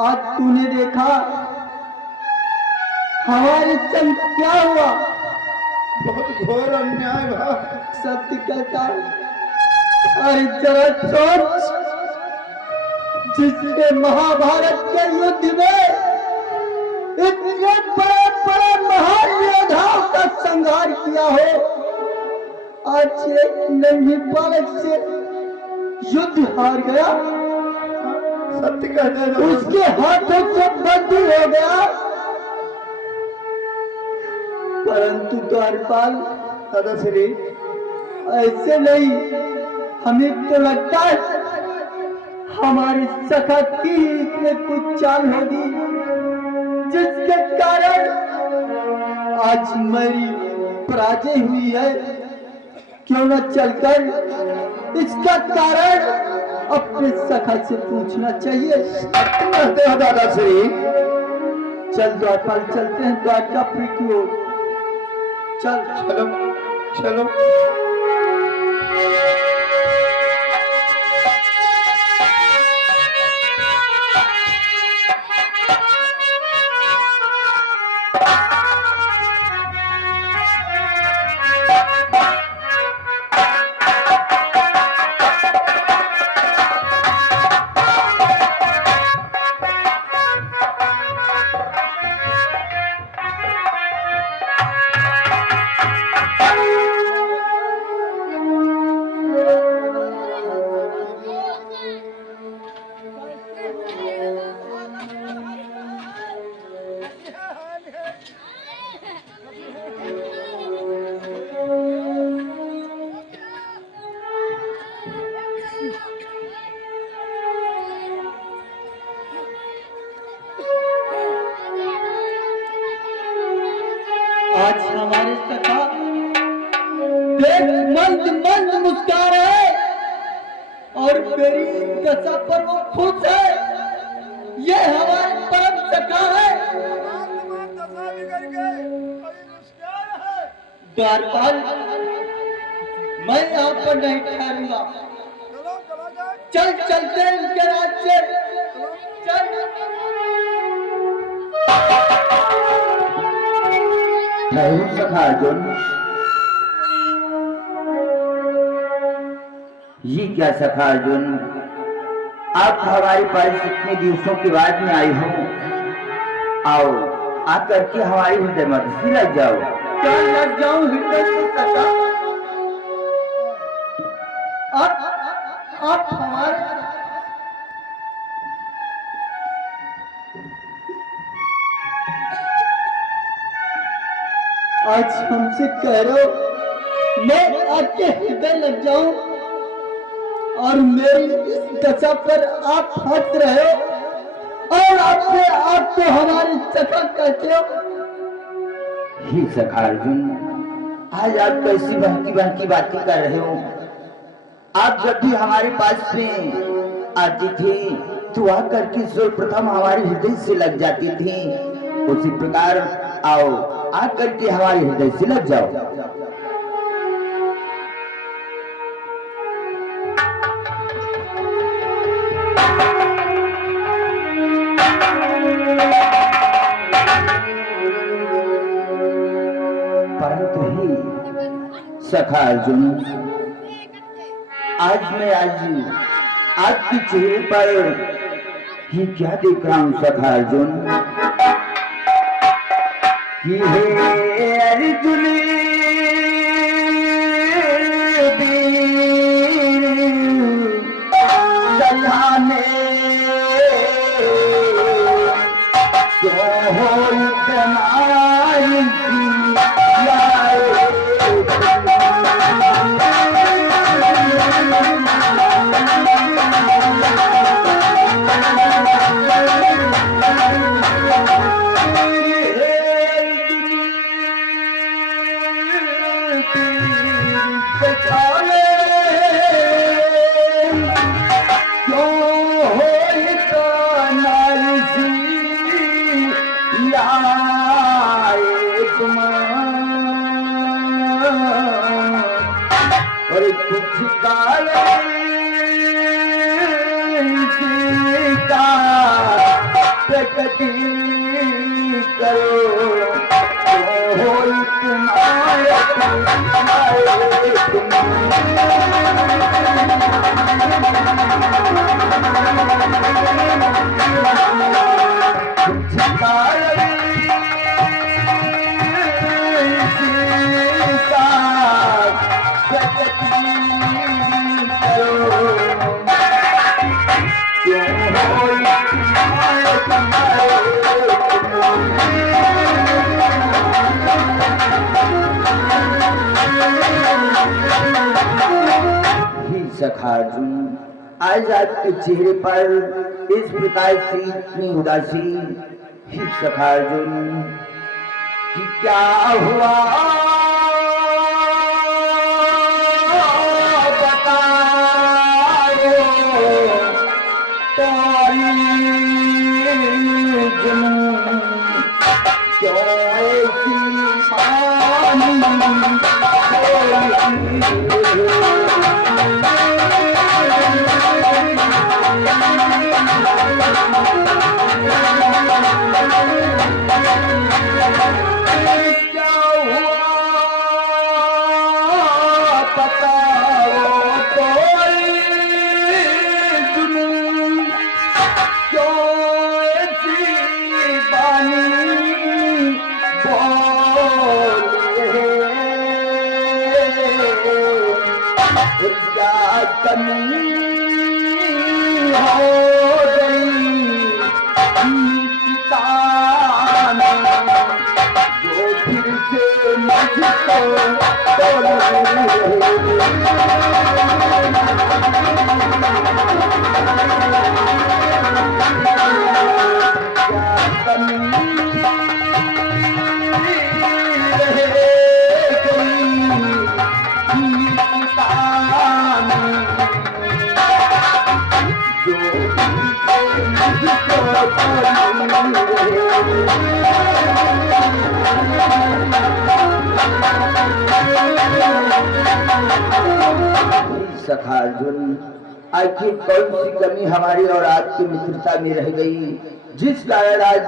आज तूने देखा हमारे संग क्या हुआ। बहुत घोर अन्याय हुआ। सत्य कहता अरे जरा सोच, जिसने महाभारत के युद्ध में इतने बड़े बड़े महान योद्धाओं का संहार किया हो, आज एक नन्ही बालक से युद्ध हार गया। सत्य कहते हैं उसके हाथों से बंदी हो गया। परंतु द्वारपाल दादा श्री ऐसे नहीं, हमें तो लगता है हमारी सखा की इसमें कुछ चाल होगी, जिसके कारण आज मेरी पराजय हुई है। क्यों न चलकर इसका कारण अपने सखा से पूछना चाहिए। कहते हैं दादा श्री। चल द्वारपाल, चलते हैं द्वारकापुरी की ओर। चल चलो चलो। आज हमारे सखा देख मंद मंद मुस्कुरा रहे हैं और मेरी दशा पर वो खुश है। ये हमारे परम सखा है। द्वारपाल, मैं यहाँ पर नहीं ठहरूंगा। चल चलते हैं इनके राज्य से। चल ठहरो सखा अर्जुन, ये क्या सखा अर्जुन, आप हमारे पास इतने दिवसों के बाद में आई हो। आओ आकर के हमारी हृदय मध्य लग जाओ। क्या लग जाऊं हृदय से सखा? आप हमारे आज हमसे कह रहे हो मैं आपके हृदय लग जाऊं और मेरी इस दशा पर आप हंस रहे हो और अपने आप को हमारी सखा कहते हो। ही सखा अर्जुन, आज आप कैसी बहकी बहकी बातें कर रहे हो। आप जब भी हमारे पास में आती थी तो आकर के सर्वप्रथम हमारे हृदय से लग जाती थी। उसी प्रकार आओ आकर के हमारे हृदय से लग जाओ। परंतु ही सखा अर्जुन, आज मैं आपके चेहरे पर ये क्या देख रहा हूँ सखा अर्जुन, कि हे अर्जुन सलाने क्यों हो इतना प्रकटी करो हो इतना सखा अर्जुन, आज आपके चेहरे पर इस प्रकार से इतनी उदासी, ही सखा अर्जुन कि क्या हुआ बताओ क्यों ऐसी सखा अर्जुन, आखिर कौन सी कमी हमारी और आपकी मित्रता में रह गई, जिस कारण आज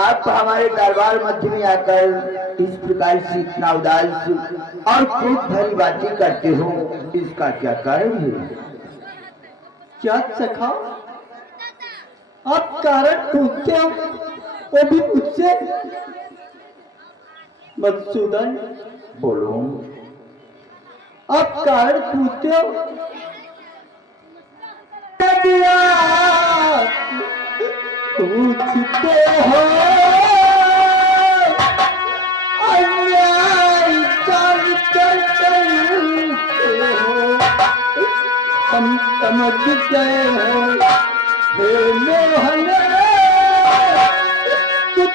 आप हमारे दरबार मध्य में आकर इस प्रकार से इतना उदास और क्रोध भरी बातें करते हो, इसका क्या कारण है? क्या सखा, आप कारण पूछते हो, वो भी मुझसे? मधुसूदन, बोलो। आप कारण पूछते हो, पूछते हो अन्याय करते हो, हम समझ गए हो हे मोहन, कुछ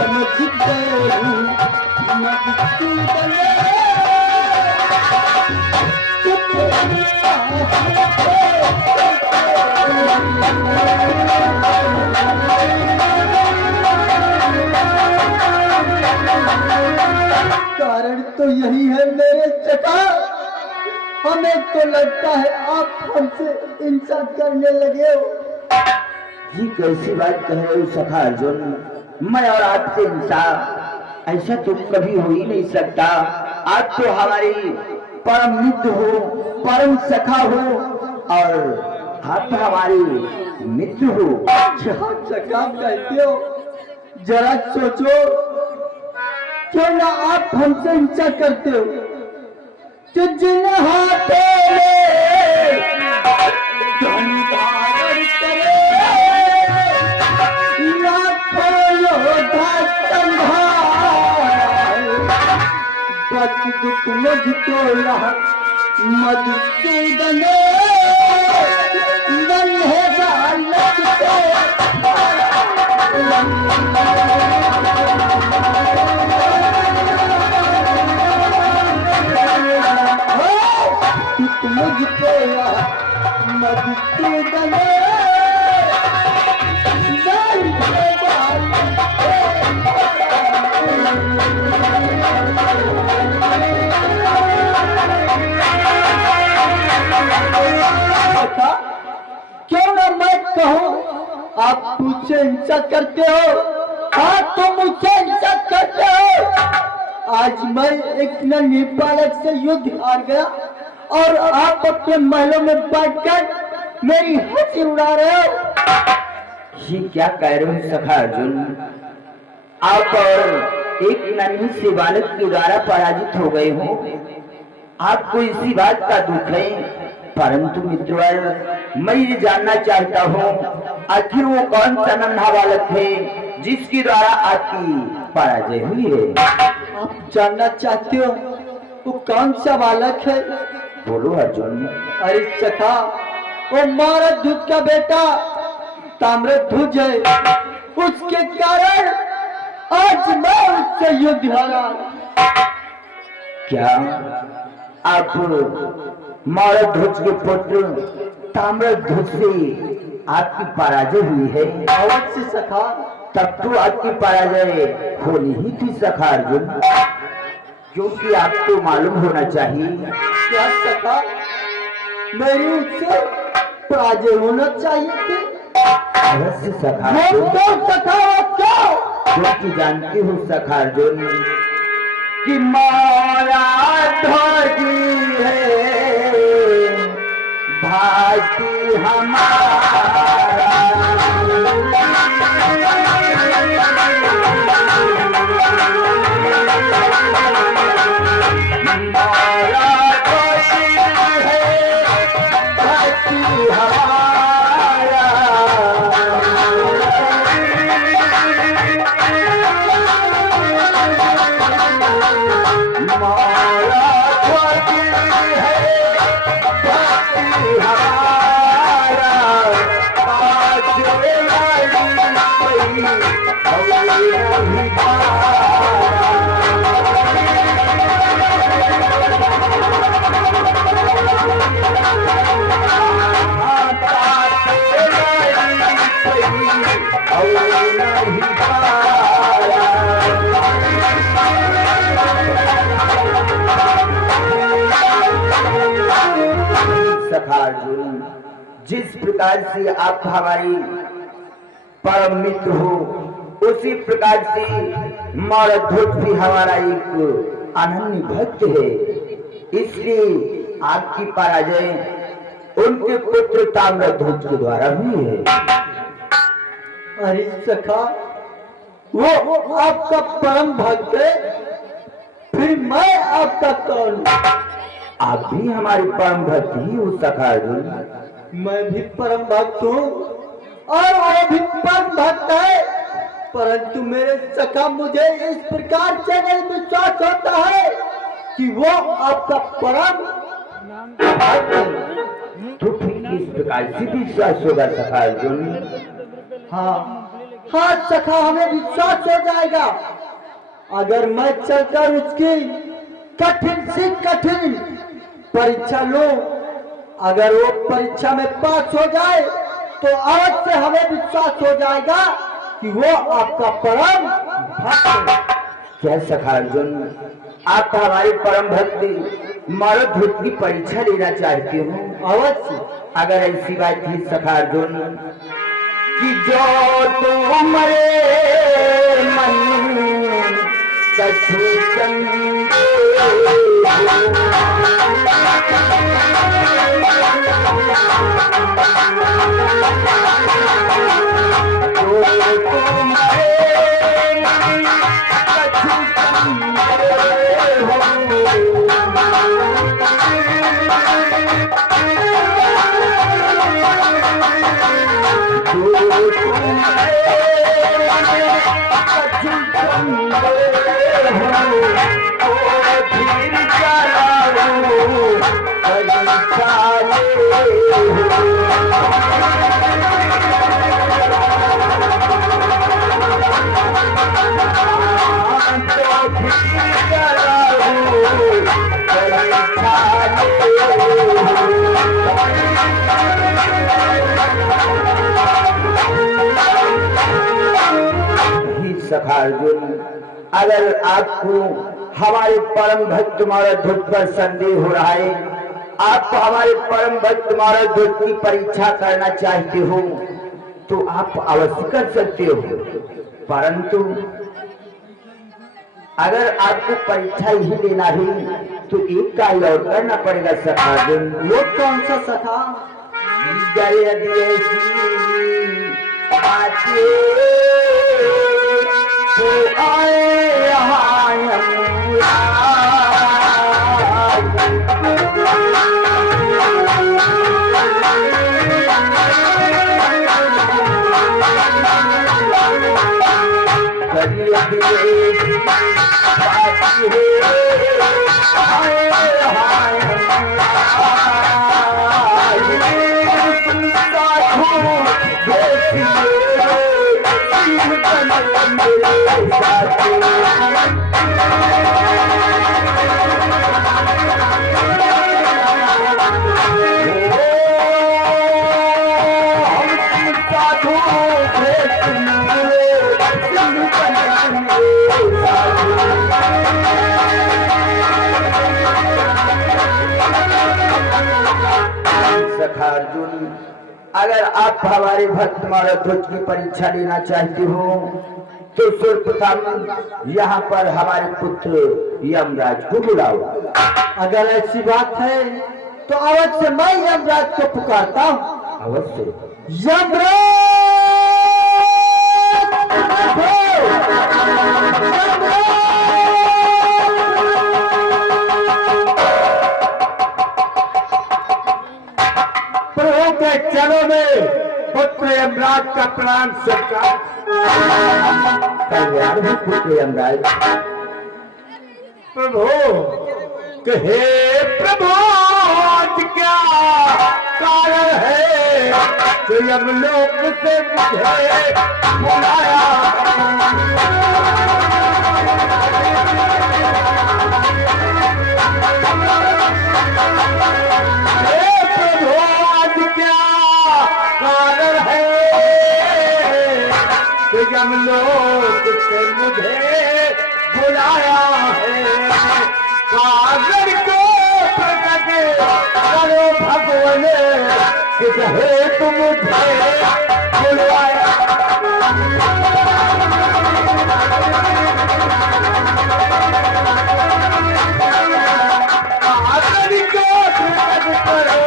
समझ गए हूँ मधुसूदन, कारण तो यही है मेरे चका, हमें तो लगता है आप हमसे इंसाफ करने लगे हो। जी कैसी बात कह रहे हो सखा अर्जुन, मैं और आपसे इंसाफ, ऐसा तो कभी हो ही नहीं सकता। आप तो हमारी परम मित्र हो, परम सखा हो, और आप हमारे मित्र हो। क्या सखा कहते हो, जरा सोचो, क्यों ना आप हमसे हिंसा करते हो कि जिन हाथों में गंगाधर करे, लाखों योद्धा संहार, बच दुख मुझको रहा मधुसूदन, नन्हे बालक को मुझको मधुसूदन, नन्हे बालक आप मुझसे हिंसा करते हो, हाँ तुम मुझसे हिंसा करते हो। आज मैं एक नन्ही बालक से युद्ध हार गया और आप अपने महलों में बैठकर मेरी हंसी उड़ा रहे हो। ये क्या कह रहे हो सखा अर्जुन? आप और एक नन्ही से बालक के द्वारा पराजित हो गए हो। आपको इसी बात का दुख है, परंतु मित्रवर मैं ये जानना चाहता हूँ आखिर वो कौन सा नन्हा बालक है जिसके द्वारा आपकी पराजय हुई है? आप जानना चाहते हो वो कौन सा बालक है? बोलो अर्जुन। अरे सखा, वो मारधुत का बेटा ताम्रध्वज है। उसके कारण आज मैं उससे युद्ध हारा। क्या आप मारध्वज के पुत्र ताम्रध्वज से आपकी पराजय हुई है? अवश्य सखा। तब तो आपकी पराजय होनी ही थी सखा अर्जुन, क्योंकि आपको मालूम होना चाहिए। क्या सखा, मेरी उससे पराजय होना चाहिए थी? अवश्य सखा मैं अर्जुन, तो सखा वो क्यों? क्योंकि जानती हूँ सखा अर्जुन कि मारध्वज है भाती हमारा। सखा अर्जुन, जिस प्रकार से आप हमारी परम मित्र हो, उसी प्रकार से मारध्वज भी हमारा एक अनन्य भक्त है। इसलिए आपकी पराजय उनके पुत्र ताम्रध्वज के द्वारा हुई है। अरे सखा, वो आपका परम भक्त है, फिर मैं आपका कौन हूं? आप भी हमारी परम भक्त ही हो सखा अर्जुन। मैं भी परम भक्त हूँ और वो भी परम भक्त है, परंतु मेरे सखा मुझे इस प्रकार से नहीं विश्वास होता है कि वो आपका परम भक्त है। तो फिर किस प्रकार से विश्वास होगा सखा अर्जुन? हाँ सखा, हमें विश्वास हो जाएगा अगर मैं चलकर उसकी कठिन से कठिन परीक्षा लूं। अगर वो परीक्षा में पास हो जाए तो अवश्य हमें विश्वास हो जाएगा कि वो आपका परम भक्त है। क्या सखा अर्जुन, आप हमारे परम भक्त मारध्वज की परीक्षा लेना चाहते हो? अवश्य। अगर ऐसी बात थी सखा अर्जुन कि जो तुम्हारे मन कछु संदेह सखा अर्जुन, अगर आपको हमारे परम भक्त मारध्वज पर संदेह हो रहा है, आप हमारे परम भक्त मारध्वज की परीक्षा करना चाहते हो, तो आप अवश्य कर सकते हो, परंतु अगर आपको परीक्षा ही लेना है तो एक कार्य और करना पड़ेगा सखा अर्जुन। वो कौन सा सखा? जय देसी आते तो आए सखा अर्जुन, अगर आप हमारे भक्त महारथ की परीक्षा लेना चाहते हो तो सर्वप्रथम यहाँ पर हमारे पुत्र यमराज को बुलाओ। अगर ऐसी बात है तो अवश्य मैं यमराज को पुकारता हूँ। अवश्य। यमराज! प्रभु के चरणों में पुत्र यमराज का प्रणाम सत्कार। कल्याण है पुत्र यमराज। प्रभु कहे प्रभु आज क्या कारण है तो यमलोक से मुझे बुलाया। यमलोक से मुझे बुलाया है। कागर को प्रकट करो भगवान किस हेतु मुझे बुलाया। कागर को प्रकट करो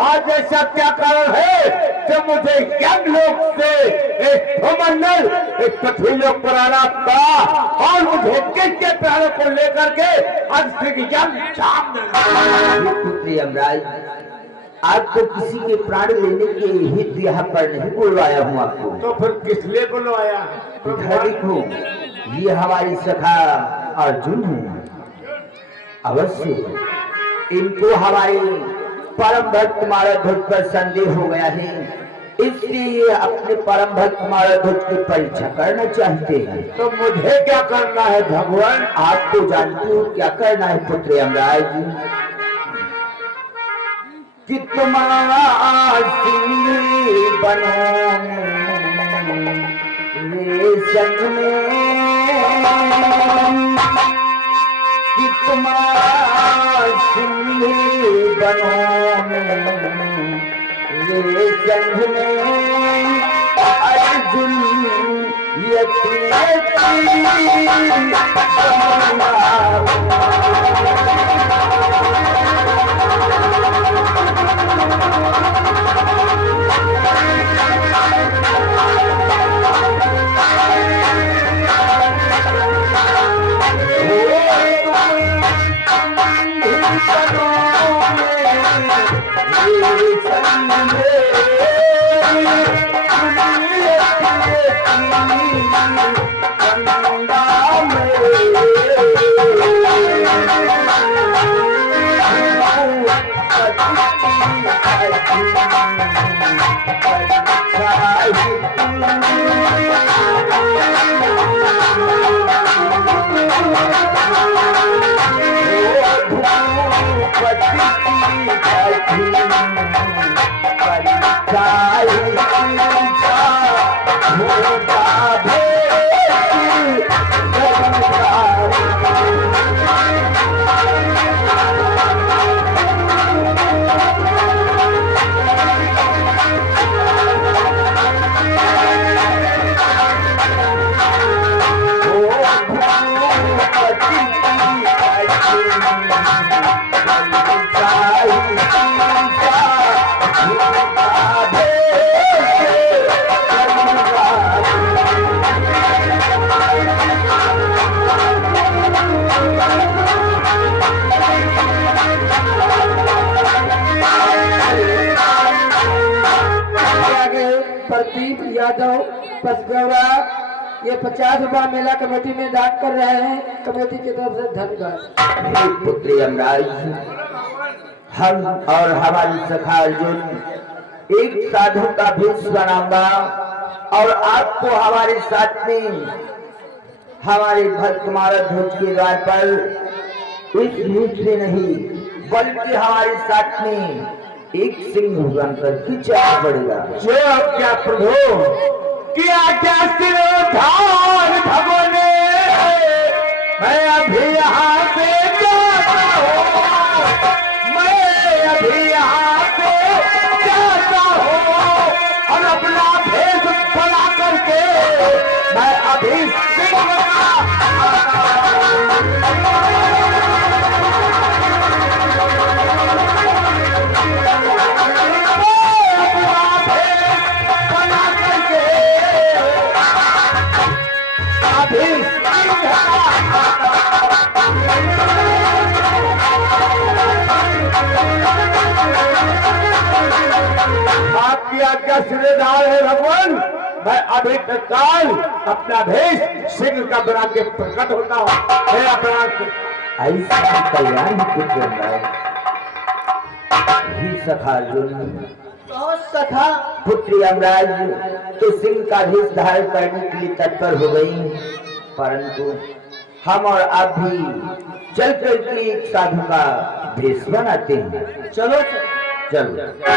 आज ऐसा क्या कारण है जब मुझे यमलोक से एक भूमंडल एक पृथ्वी लोक पर आना था और मुझे किसके प्राणों को लेकर के आज पुत्र यमराज, आपको किसी के प्राण लेने के हित यहाँ पर नहीं बुलवाया हूँ आपको। तो फिर किस लिए बुलवाया? देखो, ये हमारी सखा अर्जुन है। अवश्य इनको हमारे परम भक्त महाराज पर संदेह हो गया है, इसलिए अपने परम भक्त महाराज की परीक्षा करना चाहते हैं। तो मुझे क्या करना है भगवान? आप तो जानते हो क्या करना है पुत्र यमराज जी, कि तुम्हारा बनो ये संग में, कि तुम्हारा बनो ये संग में अर्जुन प्रदीप यादव पसगौड़ा ये 50 रुपया मेला कमेटी में दान कर रहे हैं। कमेटी की तरफ से धन्यवाद। पुत्री यमराज, हम और हमारी सखा अर्जुन एक साधु का भेष बनाऊंगा और आपको हमारे साथ में हमारे भक्त कुमार ध्वज के द्वार पर इस रूप से नहीं बल्कि हमारे साथ में एक सिंह बनकर खींचना पड़ेगा। जो क्या प्रभु किया क्या सिरोधार भगवाने, मैं अभी यहाँ से जाता हूँ, मैं अभी यहाँ से जाता हूँ और अपना भेष बना करके मैं अभी सिंह आपकी आज्ञा सिरेदार है भगवान। मैं अभी तत्काल अपना भेष सिंह का बना के प्रकट होता हूँ। मेरा प्राण ऐसा कल्याण पुत्र ही सखा अर्जुन सखा पुत्री यमराज तो सिंह का भेष धारण करने के लिए तत्पर हो गई, परंतु हम और आप भी चल कर के एक साधु का भेष बनाते हैं। चलो चलो।